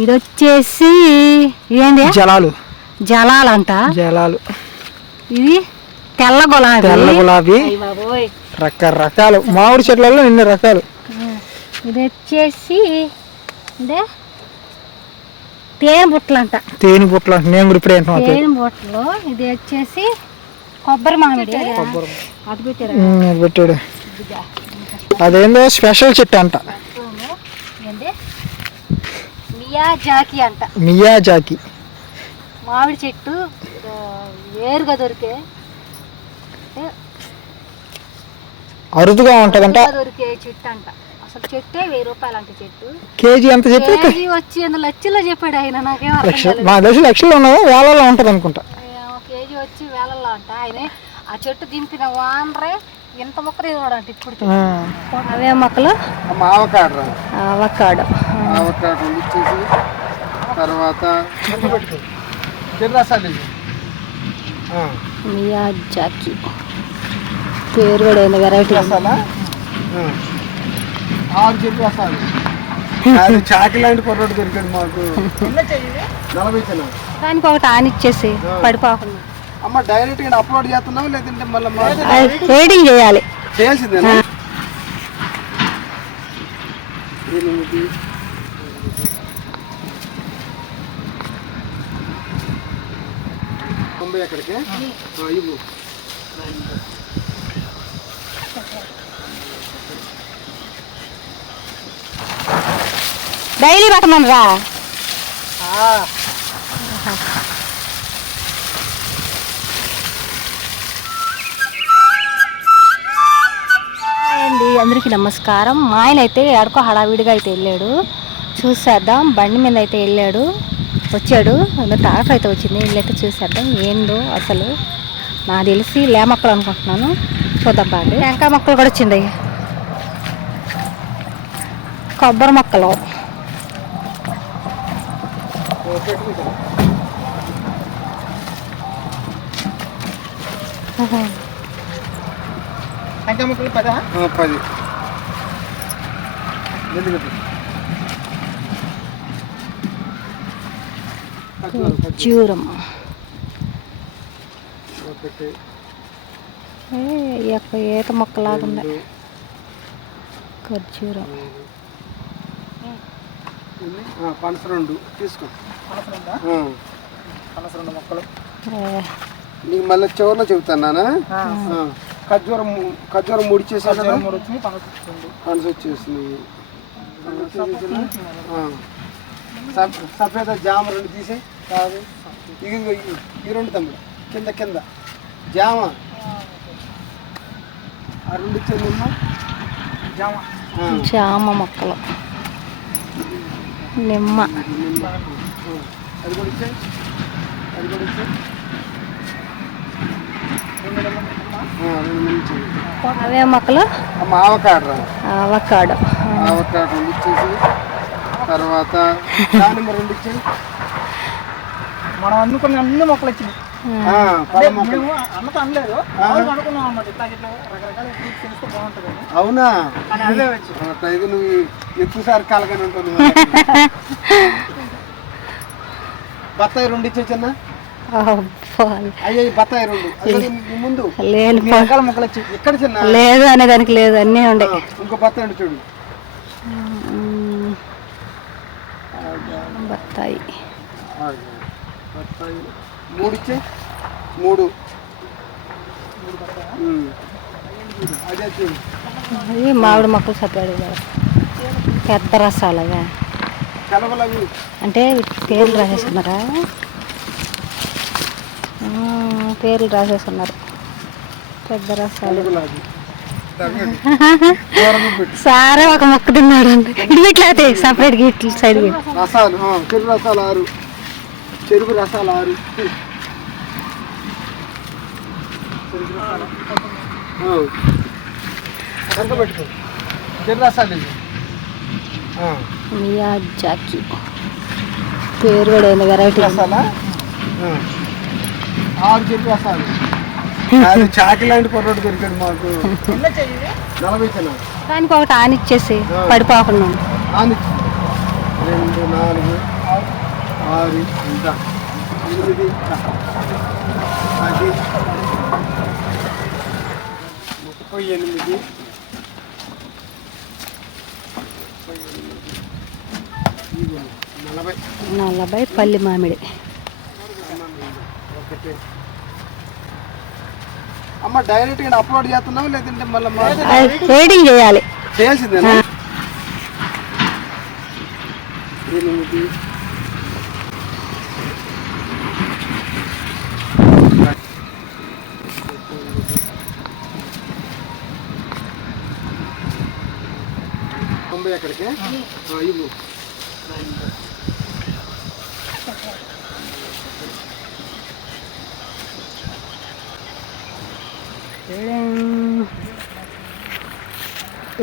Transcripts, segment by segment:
ఇదొచ్చేసి ఏంది జలాలు జలాలంట. జలాలు. ఇది తెల్ల గులాబీ. తెల్ల గులాబీ రకరకాలు మామిడి చెట్లలో ఎన్ని రకాలు. ఇది వచ్చేసి తేనె బుట్టలు అంట. తేనె బుట్టలు అంటే నేను కూడా ఇప్పుడే తేనె బుట్టలు. ఇది వచ్చేసి కొబ్బరి మామిడి అది పెట్టాడు. అదేందో స్పెషల్ చెట్టు అంట. మియాజాకి అంట. మియాజాకి మామిడి చెట్టు వేరుగా దొరికే అరుదుగా ఉంటదంట. దొరికే చెట్టు అంట. అసలు చెట్టే 1000 రూపాయలు అంట చెట్టు. కేజీ ఎంత చెప్పి? కేజీ వచ్చి లక్షల్లో చెప్పాడు ఆయన. నాకేం మా దశ లక్షల్లో ఉన్నదా వేలలో ఉంటది అనుకుంటా. కేజీ వచ్చి వేలల్లో అంట. ఆయన ఆ చెట్టు దింపిన వానరే ఎంత మొక్కలు ఇవ్వడంట ఇప్పుడు. అవే మొక్కలు అవకాడో. తర్వాత మియాజాకి పేరు కూడా ఏంది వెరైటీ. చాకి లాంటి పొరపాటు దొరికాడు మాకు. దానికి ఒకటి ఆనిచ్చేసి పడిపోకుండా. అమ్మ డైరెక్ట్ గా అప్లోడ్ చేస్తున్నావు లేదంటే మళ్ళీ రేటింగ్ చేయాలి. చేయాల్సిందేనా? ఎక్కడికి ఇవ్వు. డైలీ పెట్టమని రా. అండి అందరికీ నమస్కారం. మా ఆయన అయితే ఎక్కడికో హడావిడిగా అయితే వెళ్ళాడు. చూసేద్దాం. బండి మీద అయితే వెళ్ళాడు, వచ్చాడు. ట్రాక్టర్ అయితే వచ్చింది. వీళ్ళైతే చూసేద్దాం ఏందో అసలు. నాకు తెలిసి లే మొక్కలు అనుకుంటున్నాను. చూద్దాం బాగా. టెంకాయ మొక్కలు కూడా వచ్చింది. కొబ్బరి మొక్కలు. ఖర్జూరం. ఈత మొక్కలాగా ఉంది ఖర్జూరం. పనస 2 తీసుకో. పనస 2 మొక్కలు నీకు మళ్ళీ చివరిలో చెబుతాను. ఖర్జూరం 3 ఇచ్చేసాను. పనస వచ్చేసింది. సఫేద జామ 2 తీసే. ఈ 2 తమ్ముడు కింద కింద జామ ఆ 2 ఇచ్చేది. జామ మొక్కలు. నిమ్మ. అది కూడా ఇచ్చాయి. అది కూడా ఇచ్చాయి. అవే మొక్కలు అవకాడో. అవకాడో ఇచ్చేసి తర్వాత దానిమ్మ 2 ఇచ్చాయి. మనం అనుకున్న అన్ని మొక్కలు వచ్చినాయి. అన్నతో అనలేదు అనుకున్నాం అన్నమాట. ఇట్లా రకరకాల బాగుంటుంది. అవునా? ఇది నువ్వు ఎక్కువసారి కాలగానే ఉంటుంది. బత్తాయి 2 ఇచ్చే చిన్న. అయ్యో బత్తాయి 2 ముందు రకాల మొక్కలు వచ్చి ఎక్కడ చిన్న లేదు అనే దానికి లేదు, అన్నీ ఉండే. ఇంకో బత్తాయి చూడు. బత్తాయి 3 ఇచ్చే. 3 అదే చూడు. అది మామిడి మొక్కలు సపరేట్ కదా. పెద్ద రసాలుగా అంటే పేర్లు రాసేసుకున్నారా? పేర్లు రాసేసుకున్నారు. పెద్ద రసాలు. సారే ఒక మొక్క తిన్నాడు. ఇది ఇట్లా సపరేట్ ఇట్లా సైడ్ రసాలు. చెరుకు రసాలు 6. చెరుకు రసాలు 6. ఎంత పెట్టుకో. చెరుకు రసాలు మియాజాకి పేరు కూడా ఏంది వెరైటీ. రసాలా 6 చెరుకు రసాలు. చాకి లాంటి పొరపాటు దొరికాడు మాకు. 40 దానికి ఒకటి ఆనిచ్చేసి పడిపోకుండా. 2 4 6 ఇంకా 8 10 38 40 పల్లి మామిడి. అమ్మ డైరెక్ట్ గా అప్లోడ్ చేస్తున్నావు లేదంటే మళ్ళీ ఎడిటింగ్ చేయాలి? చేయాల్సిందేనా? 90 ఎక్కడికి ఇవ్వు.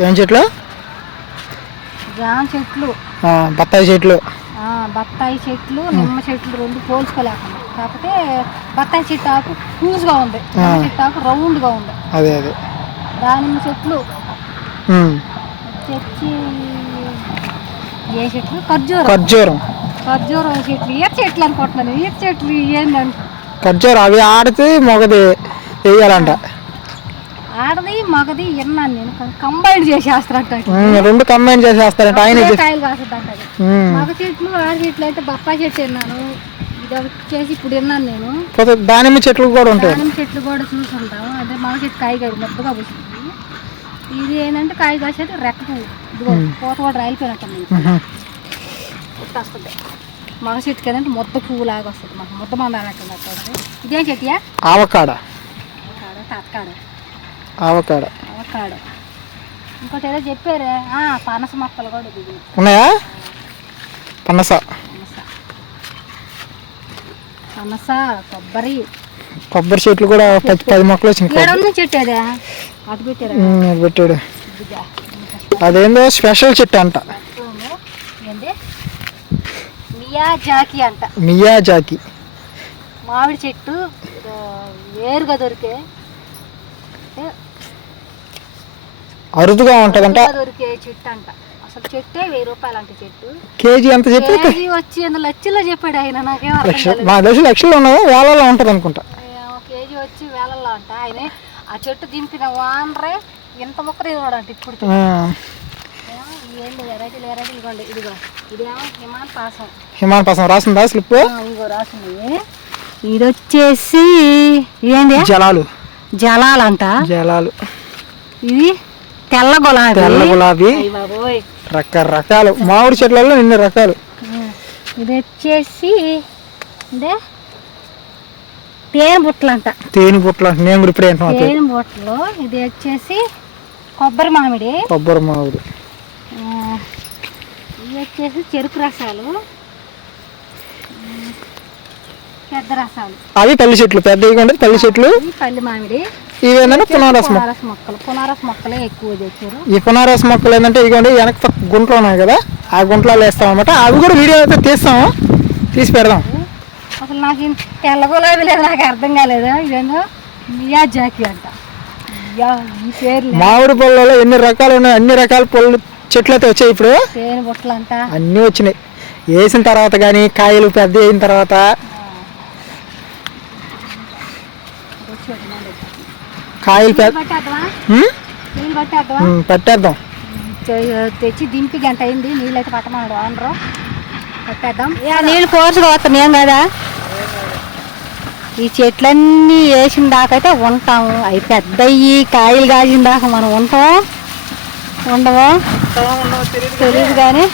ఏం చెట్లు? జామ చెట్లు, బత్తాయి చెట్లు. బత్తాయి చెట్లు, నిమ్మ చెట్లు రెండు పోల్చుకోలేకుండా. కాకపోతే బత్తాయి చెట్టు ఆకు లూజ్గా ఉంది, నిమ్మ చెట్టు ఆకు రౌండ్గా ఉంది. అదే అదే. దానిమ్మ చెట్లు తెచ్చి ఏ చెట్లు? ఖర్జూరం చెట్లు. ఈత చెట్లు అనుకుంటున్నాను. ఈత చెట్లు ఏంటంటే ఖర్జూరం అవి ఆడితే మొగది వేయాలంట. ఆడది మగది విన్నాను నేను, కంబైన్ చేసేస్తారంట. రెండు కంబైన్ చేసేస్తారంట. ఆయన కాయలు కాస్తుందంట. మగ చెట్లు ఆడ చెట్లు అయితే బొప్పాయి చెట్టు విన్నాను, ఇది వచ్చేసి ఇప్పుడు విన్నాను నేను. దానిమ్మ చెట్లు కూడా ఉంటాయి. దానిమ్మ చెట్లు కూడా చూసుంటాం. అదే మగ చెట్టు కాయ కాదు, ముద్దగా పోసింది. ఇది ఏంటంటే కాయ కాసేది రెక్క పువ్వు. ఇదిగో పూత కూడా రాలిపోయినట్టుంది. వస్తుంది మగ చెట్టుకి ఏంటంటే ముద్ద పువ్వు లాగా వస్తుంది. మాకు ముద్ద మందాలు అట్టుంది. ఇదేం చెట్టుయా? ఆవకాడ. ఆవకాడ. ఇంకోటి ఏదో చెప్పారే, పనస మొక్కలు కూడా ఉన్నాయా? పనస, కొబ్బరి చెట్లు కూడా 10 మొక్కలు వచ్చినాయి. చెట్టు అదే అటు పెట్టాడు. అదేందో స్పెషల్ చెట్టు అంట, మియాజాకి. మామిడి చెట్టు వేరుగా దొరికే, అరుదుగా ఉంటదంట. దొరికే చెట్టు అంట. అసలు చెట్టే 1000 రూపాయలు అంట చెట్టు. కేజీ ఎంత చెప్పి? కేజీ వచ్చి లక్షల్లో చెప్పాడు ఆయన. నాకేం లక్షలు ఉన్నదా? వేలలో ఉంటది అనుకుంటా. కేజీ వచ్చి వేలల్లో అంట. ఆయన ఆ చెట్టు దింపిన వానరే ఇంత మొక్క తీసుకోడంట ఇప్పుడు. ఏంటి వెరైటీలు ఇవ్వండి. ఇదిగో ఇదేమో హిమాన్ పాసం రాసిందా స్లిప్? ఇదిగో రాసింది. ఇది వచ్చేసి ఏంటి? జలాలు అంట. ఇది తెల్ల గులాబీ. రకరకాలు మామిడి చెట్లలో ఎన్ని రకాలు. ఇది వచ్చేసి తేనె బుట్టలు అంట. నేను కూడా ఇప్పుడే తేనె బుట్టలు. ఇది వచ్చేసి కొబ్బరి మామిడి. ఇవి వచ్చేసి చెరుకు రసాలు, పెద్ద రసాలు. అవి పల్లి చెట్లు, పెద్దవి పల్లి చెట్లు. పల్లి మామిడి. ఇవేంటంటే పునారస్ మొక్కలే ఎక్కువ తెచ్చారు. ఈ పునారస్ మొక్కలు ఏంటంటే ఇవ్వండి వెనక గుంటలు ఉన్నాయి కదా, ఆ గుంటలో వేస్తాం అన్నమాట. అవి కూడా వీడియో అయితే తీసి పెడదాం. అసలు నాకు తెల్ల గులాబీ లేదు, నాకు అర్థం కాలేదు. ఇదేందో మియాజాకి అంట. ఈ పేరు మామిడి పళ్ళలో ఎన్ని రకాలు ఉన్నాయి, అన్ని రకాల పళ్ళు చెట్లు అయితే వచ్చాయి. ఇప్పుడు తేనె బుట్టలు అంట అన్నీ వచ్చినాయి. వేసిన తర్వాత కానీ కాయలు పెద్ద అయిన తర్వాత కాయలు పట్టేద్దాం. తెచ్చి దింపి గంట అయింది. నీళ్ళు అయితే పట్టమన్నాడు ఆనరు. పట్టేద్దాం. నీళ్ళు కోర్సుగా వస్తాను ఏం కదా. ఈ చెట్లన్నీ వేసిన దాకైతే ఉంటాము. అవి పెద్దయ్యి కాయలు కాసిన దాకా మనం ఉండవో తెలియదు. కానీ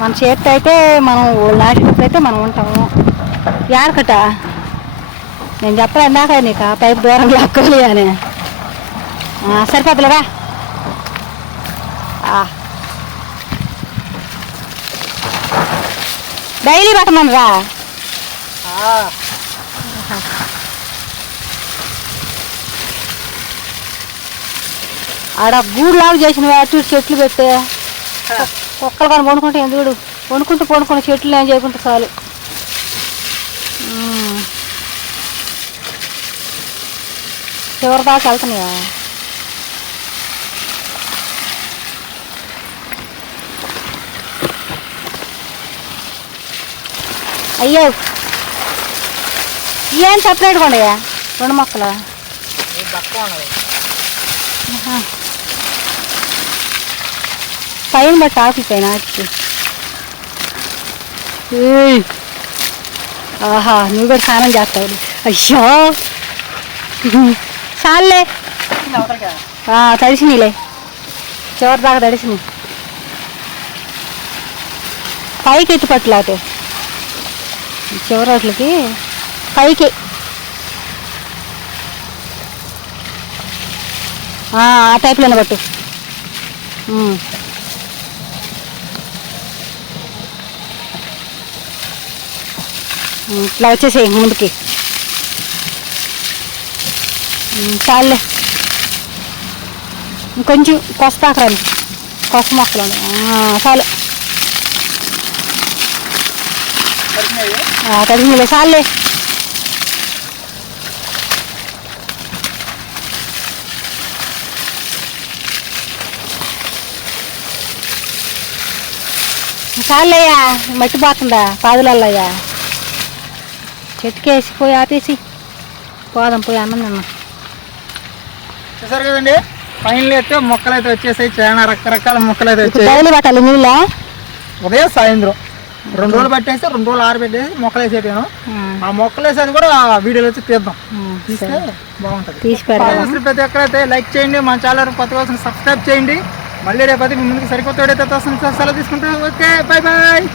మన చేతి అయితే మనం నాటినప్పుడు అయితే మనం ఉంటాము. యాడకట నేను చెప్పలే ఇందాక నీకు ఆ పైపు దూరం లాక్కోవాలి అని. సరిపోతులేరా? డైలీ పెట్టమను రా. ఆడ గూడులాగా చేసిన అటు చెట్లు పెట్టే కుక్కలు కానీ వండుకుంటే ఎందుకు వండుకుంటూ చెట్లు ఏం చేయకుంటే చాలు. చివరి దాకా వెళ్తున్నాయా? అయ్యో ఏం సపరేట్ కొండయా 2 మొక్కలు. ఆహా. పైన బట్టి ఆకులు పైన ఆకి. ఆహా నువ్వు కూడా స్నానం చేస్తావు. అయ్యో చాలే తడిసినీలే, చివరి దాకా తడిసినాయి. పైకి ఎత్తి పట్టులాతే చివరి వాటికి పైకి. ఆ టైప్లోనే పట్టు. ఇట్లా వచ్చేసేయి ముందుకి. చాలే ఇంకొంచెం కొస్తాకరాని కొత్త మొక్కలు చాలు. తడిసినలే చాలే. చాలయ్యా మట్టి పోతుందా పాదులల్లయ్యా. చెట్టుకేసి పోయి ఆపేసి పోదాం, పోయి అన్నం తిన్నాం. చూసారు కదండి, ఫైనల్ అయితే మొక్కలు అయితే వచ్చేసాయి. చాలా రకరకాల మొక్కలు అయితే వచ్చాయి. డైలీ పట్టాలి నీళ్ళ. ఉదయం సాయంత్రం 2 రోజులు పట్టేసి 2 రోజులు ఆరబెట్టేసి మొక్కలు వేసేపాను. ఆ మొక్కలు వేసేది కూడా వీడియోలో వచ్చి తీద్దాం, తీస్తే బాగుంటుంది. ప్రతి ఒక్కరైతే లైక్ చేయండి, మన ఛానల్ కొత్తగా సబ్స్క్రైబ్ చేయండి. మళ్ళీ రేపు మీ ముందుకు సరికొత్త వీడియో అయితే సెలవు తీసుకుంటాం. Okay, bye bye.